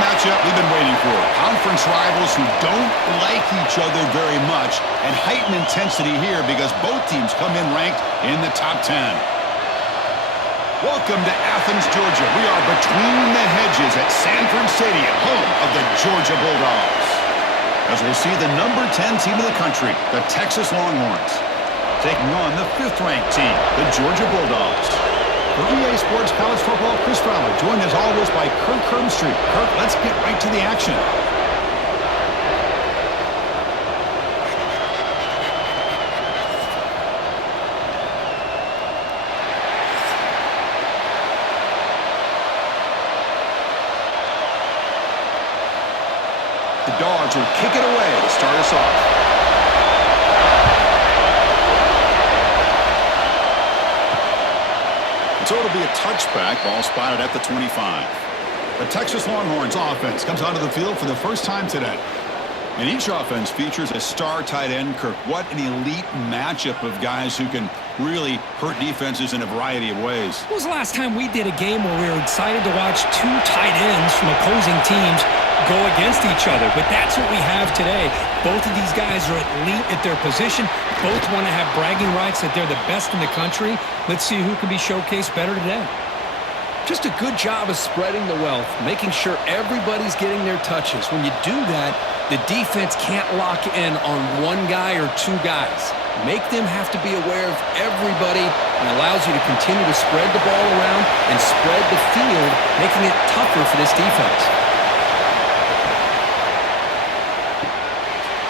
matchup we've been waiting for. Conference rivals who don't like each other very much, and heightened intensity here because both teams come in ranked in the top 10. Welcome to Athens, Georgia. We are between the hedges at Sanford Stadium, home of the Georgia Bulldogs. As we'll see the number 10 team in the country, the Texas Longhorns, taking on the 5th-ranked team, the Georgia Bulldogs. For EA Sports College Football, Chris Fowler, joined as always by Kirk Hermstreet. Kirk, let's get right to the action. The Dogs will kick it away to start us off. So it'll be a touchback, ball spotted at the 25. The Texas Longhorns offense comes onto the field for the first time today. And each offense features a star tight end. Kirk, what an elite matchup of guys who can really hurt defenses in a variety of ways. When was the last time we did a game where we were excited to watch two tight ends from opposing teams go against each other? But that's what we have today. Both of these guys are elite at their position. Both want to have bragging rights that they're the best in the country. Let's see who can be showcased better today. Just a good job of spreading the wealth, making sure everybody's getting their touches. When you do that, the defense can't lock in on one guy or two guys. Make them have to be aware of everybody, and allows you to continue to spread the ball around and spread the field, making it tougher for this defense.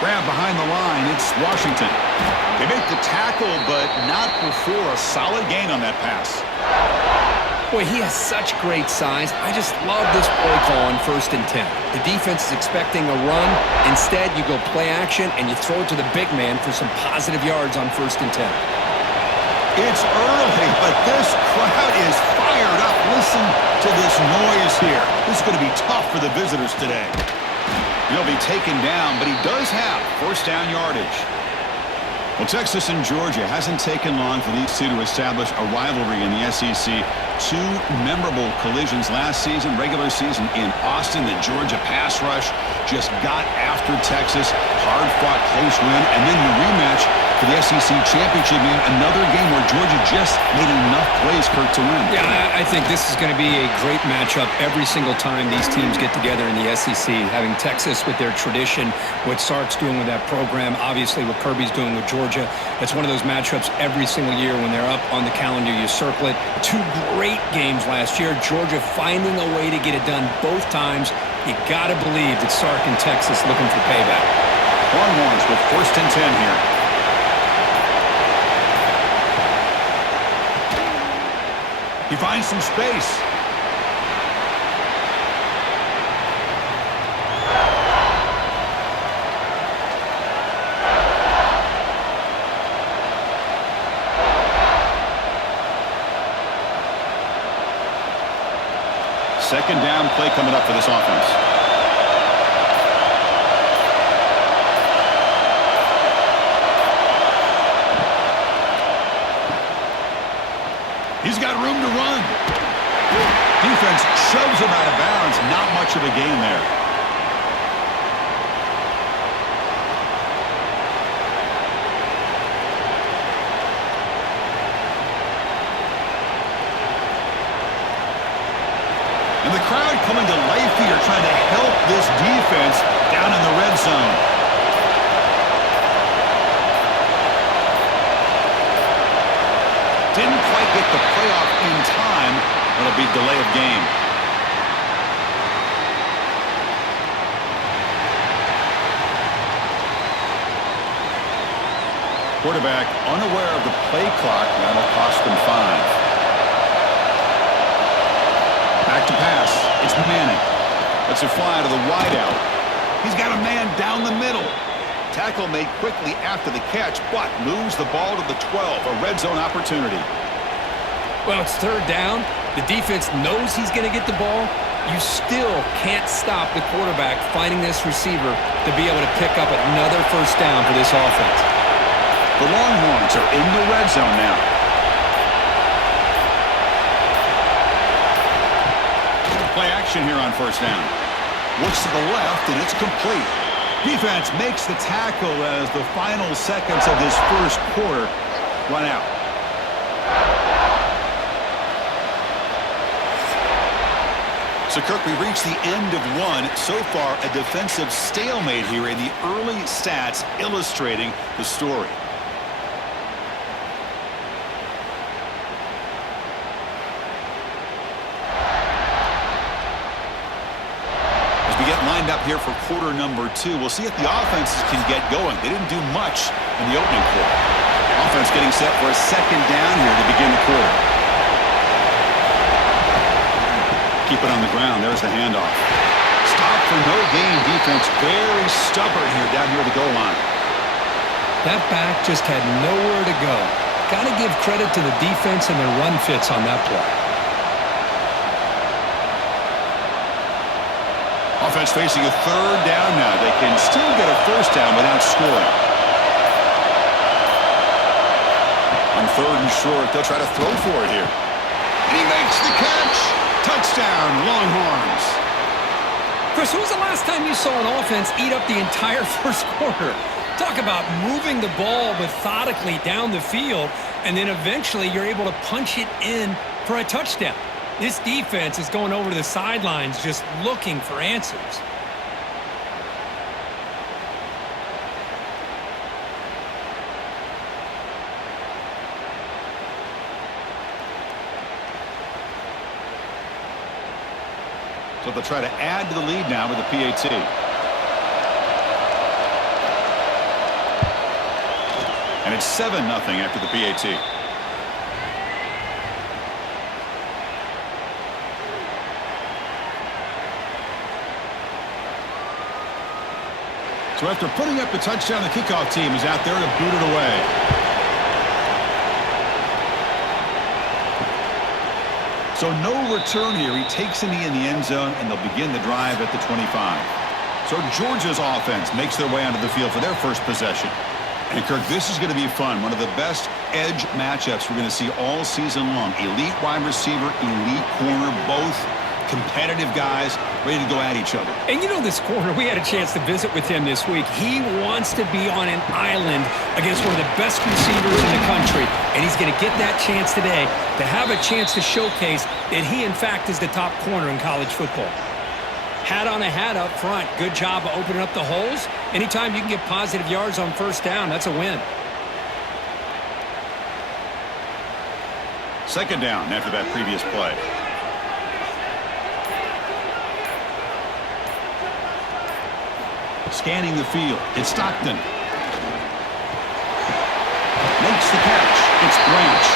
Grab behind the line, it's Washington. They make the tackle, but not before a solid gain on that pass. Boy, he has such great size. I just love this play call on 1st and 10. The defense is expecting a run. Instead, you go play action, and you throw it to the big man for some positive yards on 1st and 10. It's early, but this crowd is fired up. Listen to this noise here. This is going to be tough for the visitors today. He'll be taken down, but he does have 1st down yardage. Well, Texas and Georgia hasn't taken long for these two to establish a rivalry in the SEC. 2 memorable collisions last season, regular season in Austin. The Georgia pass rush just got after Texas. Hard-fought close win. And then the rematch for the SEC championship game. Another game where Georgia just made enough plays, Kirk, to win. Yeah, I think this is going to be a great matchup every single time these teams get together in the SEC. Having Texas with their tradition, what Sark's doing with that program, obviously what Kirby's doing with Georgia. It's one of those matchups every single year when they're up on the calendar. You circle it. 2 great games last year. Georgia finding a way to get it done both times. You got to believe that Sark and Texas looking for payback. Longhorns with 1st and 10 here. He finds some space. Second down play coming up for this offense. He's got room to run. Defense shoves him out of bounds. Not much of a gain there. And the crowd coming to life here, trying to help this defense down in the red zone. Didn't quite get the playoff in time. It'll be delay of game. Quarterback unaware of the play clock. That'll cost them 5. Back to pass. It's Manning. Lets it fly to the wideout. He's got a man down the middle. Tackle made quickly after the catch, but moves the ball to the 12. A red zone opportunity. Well, it's 3rd down. The defense knows he's going to get the ball. You still can't stop the quarterback finding this receiver to be able to pick up another 1st down for this offense. The Longhorns are in the red zone now. Play action here on 1st down. Looks to the left, and it's complete. Defense makes the tackle as the final seconds of this first quarter run out. So, Kirk, we reached the end of one. So far, a defensive stalemate here in the early stats illustrating the story. As we get lined up here for quarter number 2, we'll see if the offenses can get going. They didn't do much in the opening quarter. Offense getting set for a second down here to begin the quarter. Keep it on the ground. There's the handoff. Stop for no gain. Defense very stubborn here down near the goal line. That back just had nowhere to go. Got to give credit to the defense and their run fits on that play. Offense facing a third down now. They can still get a first down without scoring. On third and short, they'll try to throw for it here. And he makes the catch. Touchdown, Longhorns. Chris, when was the last time you saw an offense eat up the entire first quarter? Talk about moving the ball methodically down the field, and then eventually you're able to punch it in for a touchdown. This defense is going over to the sidelines just looking for answers. So they'll try to add to the lead now with the PAT. And it's 7-0 after the PAT. So after putting up the touchdown, the kickoff team is out there to boot it away. So no return here. He takes a knee in the end zone, and they'll begin the drive at the 25. So Georgia's offense makes their way onto the field for their first possession. And, Kirk, this is going to be fun. One of the best edge matchups we're going to see all season long. Elite wide receiver, elite corner, both competitive guys ready to go at each other. And you know this corner, we had a chance to visit with him this week. He wants to be on an island against one of the best receivers in the country. And he's going to get that chance today to have a chance to showcase that he, in fact, is the top corner in college football. Hat on a hat up front. Good job of opening up the holes. Anytime you can get positive yards on first down, that's a win. Second down after that previous play. Scanning the field. It's Stockton. Makes the catch. It's Branch.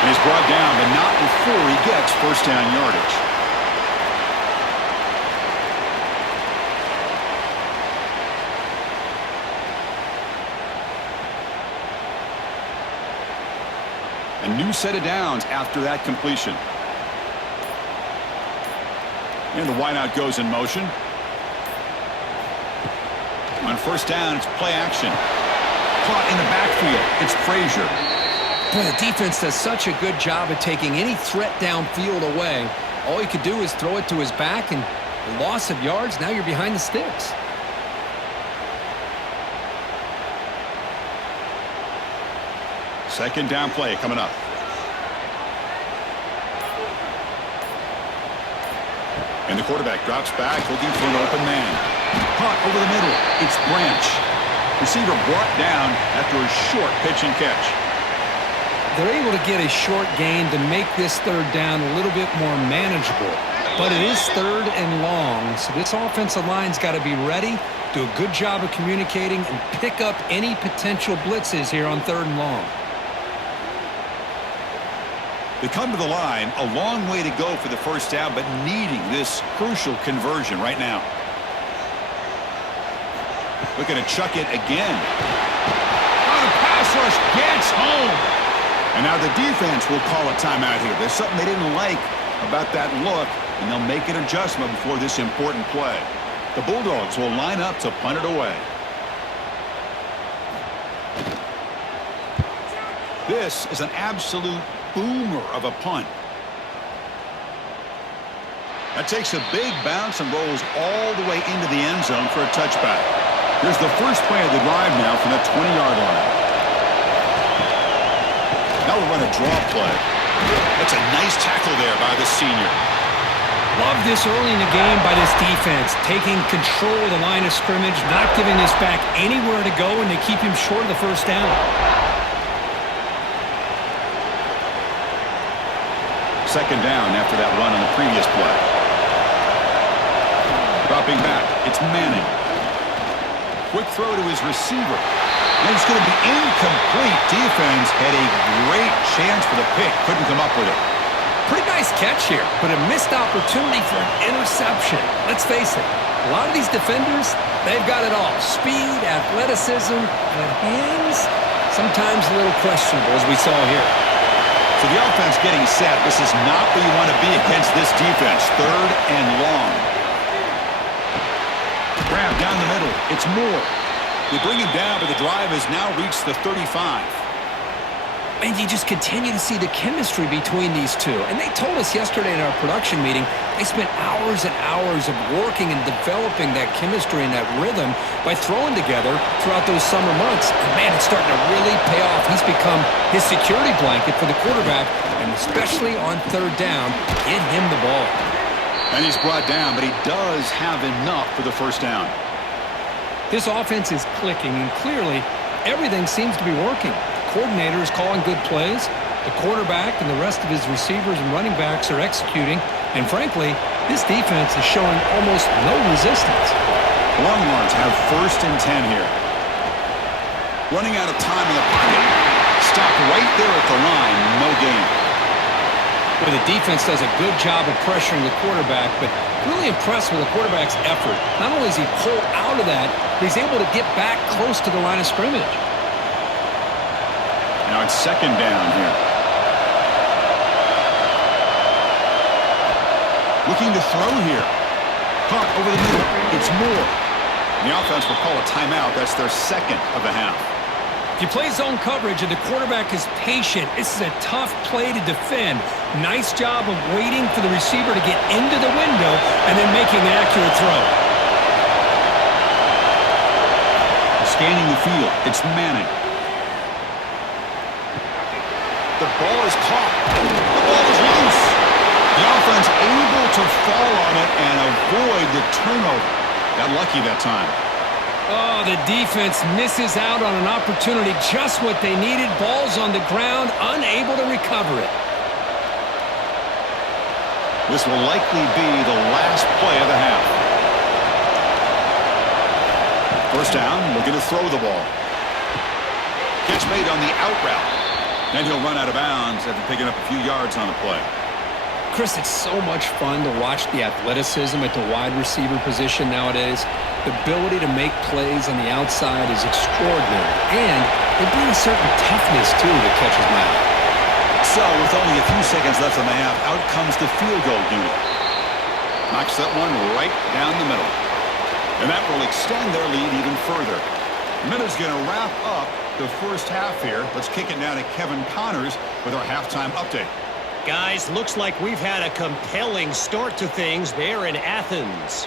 And he's brought down, but not before he gets first down yardage. A new set of downs after that completion. And the wideout goes in motion. On first down, it's play action. Caught in the backfield. It's Frazier. Boy, the defense does such a good job of taking any threat downfield away. All he could do is throw it to his back, and the loss of yards, now you're behind the sticks. Second down play coming up. And the quarterback drops back, looking for an open man. Caught over the middle. It's Branch. Receiver brought down after a short pitch and catch. They're able to get a short gain to make this third down a little bit more manageable. But it is third and long, so this offensive line's got to be ready, do a good job of communicating, and pick up any potential blitzes here on third and long. They come to the line, a long way to go for the first down, but needing this crucial conversion right now. Looking to chuck it again. Oh, the pass rush gets home. And now the defense will call a timeout here. There's something they didn't like about that look, and they'll make an adjustment before this important play. The Bulldogs will line up to punt it away. This is an absolute boomer of a punt. That takes a big bounce and rolls all the way into the end zone for a touchback. Here's the first play of the drive now from the 20-yard line. Now we'll run a draw play. That's a nice tackle there by the senior. Love this early in the game by this defense, taking control of the line of scrimmage, not giving this back anywhere to go, and they keep him short of the first down. Second down after that run on the previous play. Dropping back, it's Manning. Quick throw to his receiver. And it's going to be incomplete. Defense had a great chance for the pick. Couldn't come up with it. Pretty nice catch here, but a missed opportunity for an interception. Let's face it, a lot of these defenders, they've got it all. Speed, athleticism, but hands, sometimes a little questionable, as we saw here. So the offense getting set. This is not where you want to be against this defense. Third and long. Grab down the middle. It's Moore. They bring him down, but the drive has now reached the 35. And you just continue to see the chemistry between these two. And they told us yesterday in our production meeting, they spent hours and hours of working and developing that chemistry and that rhythm by throwing together throughout those summer months. And man, it's starting to really pay off. He's become his security blanket for the quarterback, and especially on third down, get him the ball. And he's brought down, but he does have enough for the first down. This offense is clicking, and clearly everything seems to be working. The coordinator is calling good plays. The quarterback and the rest of his receivers and running backs are executing. And frankly, this defense is showing almost no resistance. The Longhorns have first and 10 here. Running out of time in the pocket. Stop right there at the line. No gain. Well, the defense does a good job of pressuring the quarterback, but really impressed with the quarterback's effort. Not only does he pull out of that, but he's able to get back close to the line of scrimmage. Now it's second down here. Looking to throw here. Caught over the middle. It's Moore. The offense will call a timeout. That's their second of the half. If you play zone coverage and the quarterback is patient, this is a tough play to defend. Nice job of waiting for the receiver to get into the window and then making an accurate throw. Scanning the field. It's Manning. The ball is caught. The ball is loose. The offense able to fall on it and avoid the turnover. Got lucky that time. Oh, the defense misses out on an opportunity, just what they needed. Ball's on the ground, unable to recover it. This will likely be the last play of the half. First down, looking to throw the ball. Catch made on the out route. And he'll run out of bounds after picking up a few yards on the play. Chris, it's so much fun to watch the athleticism at the wide receiver position nowadays. The ability to make plays on the outside is extraordinary. And they bring a certain toughness, too, that catches my eye. So, with only a few seconds left in the half, out comes the field goal unit. Knocks that one right down the middle. And that will extend their lead even further. Miller's going to wrap up the first half here. Let's kick it now to Kevin Connors with our halftime update. Guys, looks like we've had a compelling start to things there in Athens.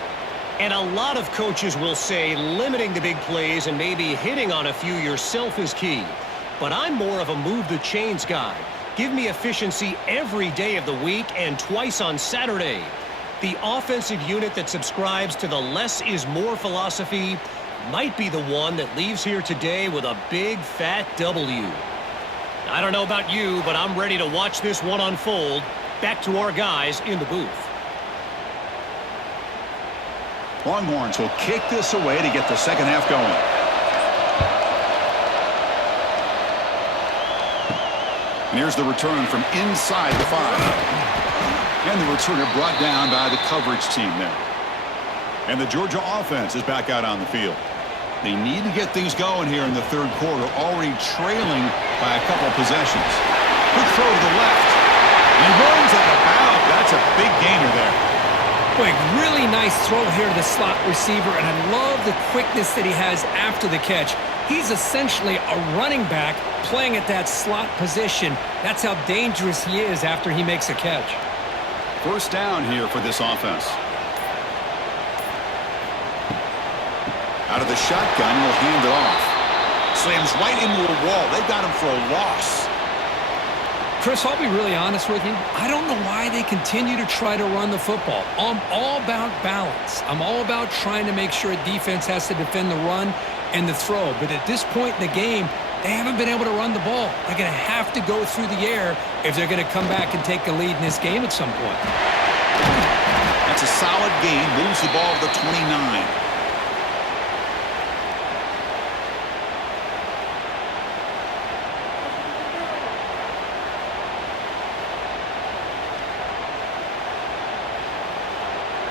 And a lot of coaches will say limiting the big plays and maybe hitting on a few yourself is key. But I'm more of a move the chains guy. Give me efficiency every day of the week and twice on Saturday. The offensive unit that subscribes to the less is more philosophy might be the one that leaves here today with a big fat W. I don't know about you, but I'm ready to watch this one unfold. Back to our guys in the booth. Longhorns will kick this away to get the second half going. And here's the return from inside the 5. And the returner brought down by the coverage team there. And the Georgia offense is back out on the field. They need to get things going here in the third quarter, already trailing by a couple possessions. Quick throw to the left. He runs out of bounds. That's a big gainer there. Boy, really nice throw here to the slot receiver, and I love the quickness that he has after the catch. He's essentially a running back playing at that slot position. That's how dangerous he is after he makes a catch. First down here for this offense. Out of the shotgun, he'll hand it off. Slams right into a wall. They got him for a loss. Chris, I'll be really honest with you. I don't know why they continue to try to run the football. I'm all about balance. I'm all about trying to make sure a defense has to defend the run and the throw. But at this point in the game, they haven't been able to run the ball. They're going to have to go through the air if they're going to come back and take a lead in this game at some point. That's a solid gain. Moves the ball to the 29.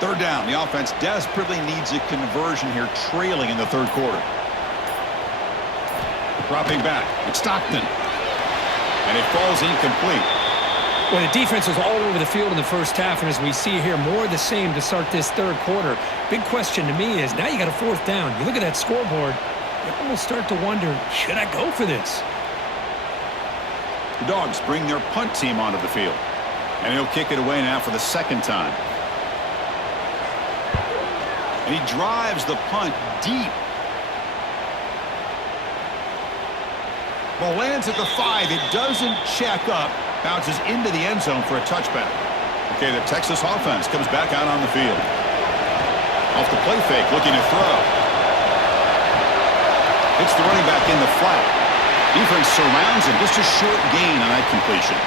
Third down. The offense desperately needs a conversion here, trailing in the third quarter. Dropping back. It's Stockton. And it falls incomplete. Well, the defense was all over the field in the first half, and as we see here, more of the same to start this third quarter. Big question to me is, now you got a fourth down. You look at that scoreboard, you almost start to wonder, should I go for this? The Dogs bring their punt team onto the field. And he'll kick it away now for the second time. And he drives the punt deep. Ball lands at the 5. It doesn't check up. Bounces into the end zone for a touchback. Okay, the Texas offense comes back out on the field. Off the play fake, looking to throw. Hits the running back in the flat. Defense surrounds him. Just a short gain on that completion.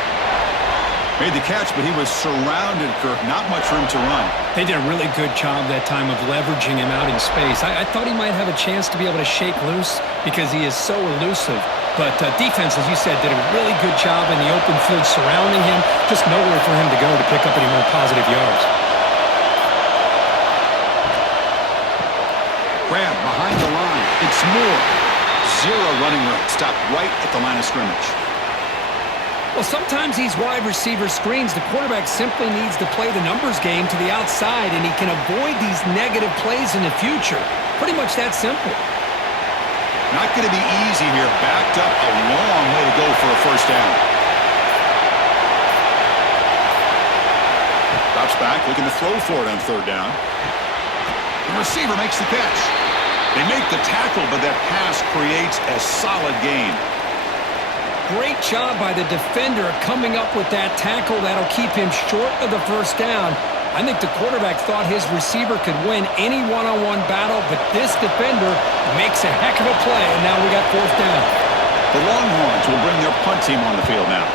Made the catch, but he was surrounded, Kirk. Not much room to run. They did a really good job that time of leveraging him out in space. I thought he might have a chance to be able to shake loose because he is so elusive. But defense, as you said, did a really good job in the open field surrounding him. Just nowhere for him to go to pick up any more positive yards. Grab behind the line. It's Moore. Zero running room. Stopped right at the line of scrimmage. Well, sometimes these wide receiver screens, the quarterback simply needs to play the numbers game to the outside, and he can avoid these negative plays in the future. Pretty much that simple. Not going to be easy here. Backed up a long way to go for a first down. Drops back, looking to throw for it on third down. The receiver makes the catch. They make the tackle, but that pass creates a solid gain. Great job by the defender coming up with that tackle that'll keep him short of the first down. I think the quarterback thought his receiver could win any one-on-one battle, but this defender makes a heck of a play, and now we got fourth down. The Longhorns will bring their punt team on the field now.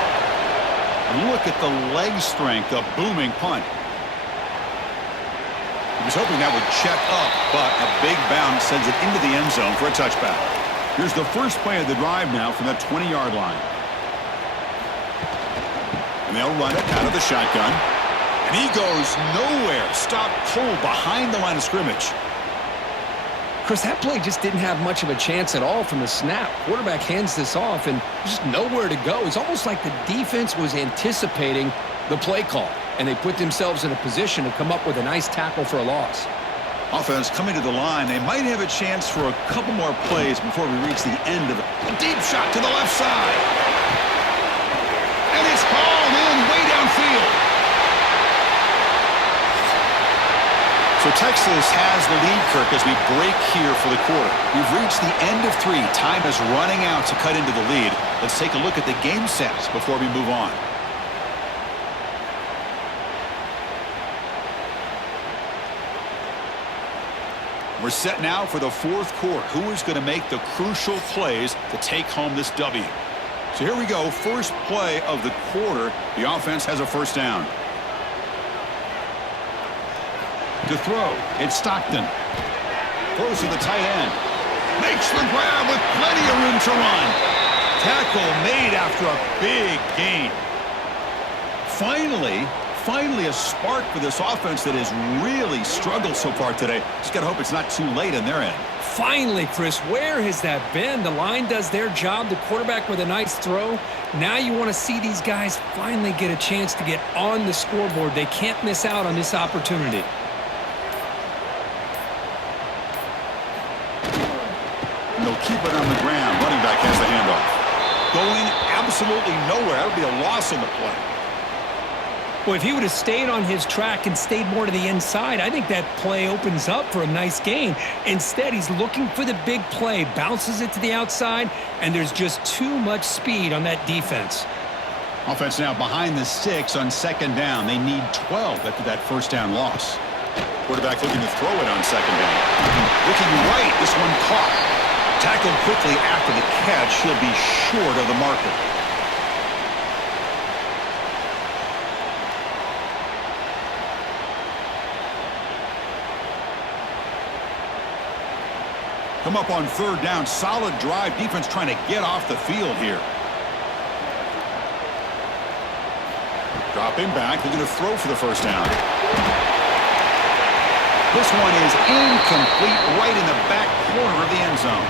And look at the leg strength, a booming punt. He was hoping that would check up, but a big bounce sends it into the end zone for a touchback. Here's the first play of the drive now from that 20-yard line. And they'll run it out of the shotgun. And he goes nowhere. Stop cold behind the line of scrimmage. Chris, that play just didn't have much of a chance at all from the snap. Quarterback hands this off, and just nowhere to go. It's almost like the defense was anticipating the play call, and they put themselves in a position to come up with a nice tackle for a loss. Offense coming to the line. They might have a chance for a couple more plays before we reach the end of it. A deep shot to the left side. And it's hauled in way downfield. So Texas has the lead, Kirk, as we break here for the quarter. We've reached the end of 3. Time is running out to cut into the lead. Let's take a look at the game sets before we move on. We're set now for the fourth quarter. Who is going to make the crucial plays to take home this W? So here we go. First play of the quarter. The offense has a first down. To throw, it's Stockton. Throws to the tight end. Makes the grab with plenty of room to run. Tackle made after a big gain. Finally a spark for this offense that has really struggled so far today. Just got to hope it's not too late on their end. Finally, Chris, where has that been? The line does their job. The quarterback with a nice throw. Now you want to see these guys finally get a chance to get on the scoreboard. They can't miss out on this opportunity. And they'll keep it on the ground. Running back has the handoff. Going absolutely nowhere. That would be a loss on the play. Well, if he would have stayed on his track and stayed more to the inside, I think that play opens up for a nice gain. Instead, he's looking for the big play, bounces it to the outside, and there's just too much speed on that defense. Offense now behind the 6 on second down. They need 12 after that first down loss. Quarterback looking to throw it on second down. Looking right, this one caught. Tackled quickly after the catch. He'll be short of the marker. Come up on third down. Solid drive. Defense trying to get off the field here. Dropping back. They're going to throw for the first down. This one is incomplete, right in the back corner of the end zone.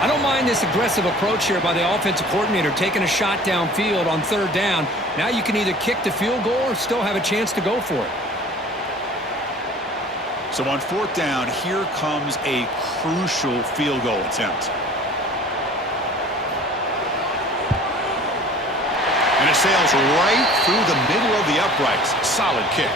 I don't mind this aggressive approach here by the offensive coordinator, taking a shot downfield on third down. Now you can either kick the field goal or still have a chance to go for it. So on fourth down, here comes a crucial field goal attempt. And it sails right through the middle of the uprights. Solid kick.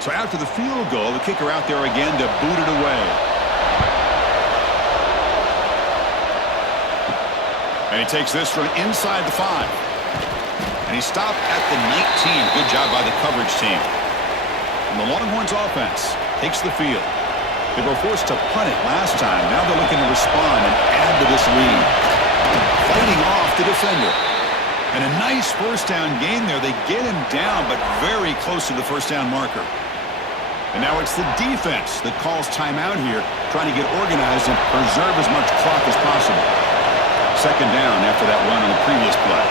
So after the field goal, the kicker out there again to boot it away. And he takes this from inside the 5. And he stopped at the 19. Good job by the coverage team. And the Longhorns offense takes the field. They were forced to punt it last time. Now they're looking to respond and add to this lead. Fighting off the defender. And a nice first down gain there. They get him down, but very close to the first down marker. And now it's the defense that calls timeout here, trying to get organized and preserve as much clock as possible. Second down after that run on the previous play.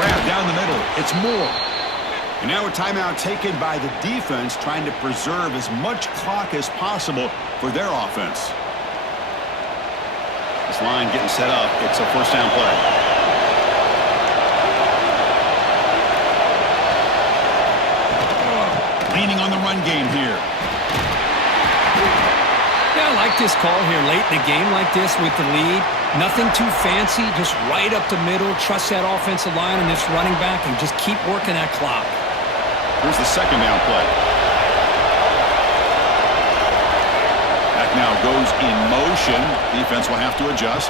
Grab down the middle. It's Moore. And now a timeout taken by the defense, trying to preserve as much clock as possible for their offense. This line getting set up. It's a first down play. Leaning on the run game here. Yeah, I like this call here late in the game like this with the lead. Nothing too fancy, just right up the middle. Trust that offensive line and this running back and just keep working that clock. Here's the second down play. Back now goes in motion. Defense will have to adjust.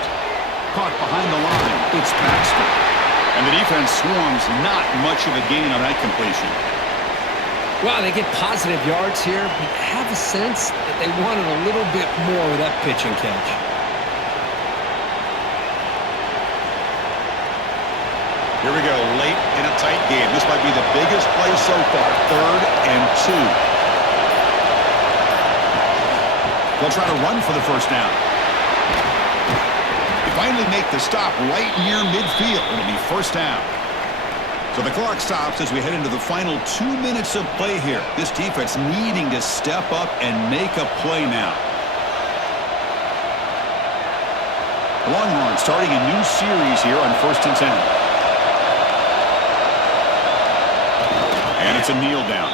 Caught behind the line. It's Baxter. And the defense swarms. Not much of a gain on that completion. Well, they get positive yards here, but I have a sense that they wanted a little bit more with that pitch and catch. Here we go, late in a tight game. This might be the biggest play so far. 3rd and 2. They'll try to run for the first down. They finally make the stop right near midfield. It'll be first down. So the clock stops as we head into the final 2 minutes of play here. This defense needing to step up and make a play now. The Longhorns starting a new series here on 1st and 10. And it's a kneel down.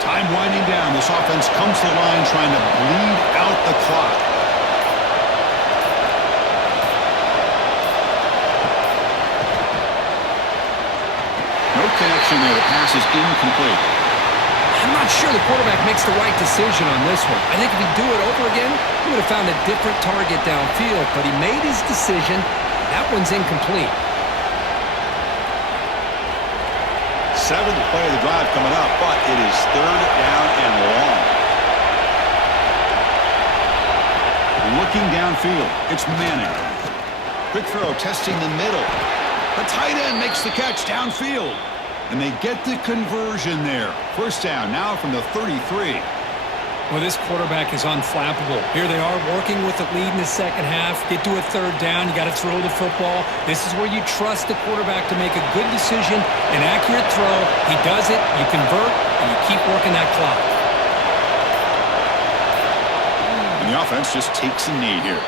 Time winding down. This offense comes to the line trying to bleed out the clock. No connection there. The pass is incomplete. I'm not sure the quarterback makes the right decision on this one. I think if he'd do it over again, he would have found a different target downfield, but he made his decision. That one's incomplete. 7th play of the drive coming up, but it is 3rd down and long. Looking downfield, it's Manning. Quick throw, testing the middle. The tight end makes the catch downfield. And they get the conversion there. First down now from the 33. Well, this quarterback is unflappable. Here they are working with the lead in the second half. Get to a third down. You got to throw the football. This is where you trust the quarterback to make a good decision, an accurate throw. He does it, you convert, and you keep working that clock. And the offense just takes a knee here.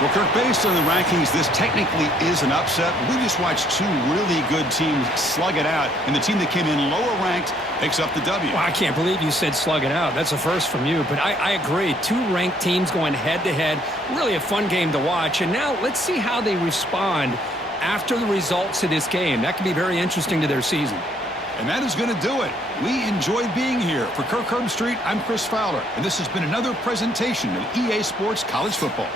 Well, Kirk, based on the rankings, this technically is an upset. We just watched two really good teams slug it out, and the team that came in lower ranked picks up the W. Well, I can't believe you said slug it out. That's a first from you, but I agree. Two ranked teams going head-to-head. Really a fun game to watch, and now let's see how they respond after the results of this game. That could be very interesting to their season. And that is going to do it. We enjoyed being here. For Kirk Herbstreit, I'm Chris Fowler, and this has been another presentation of EA Sports College Football.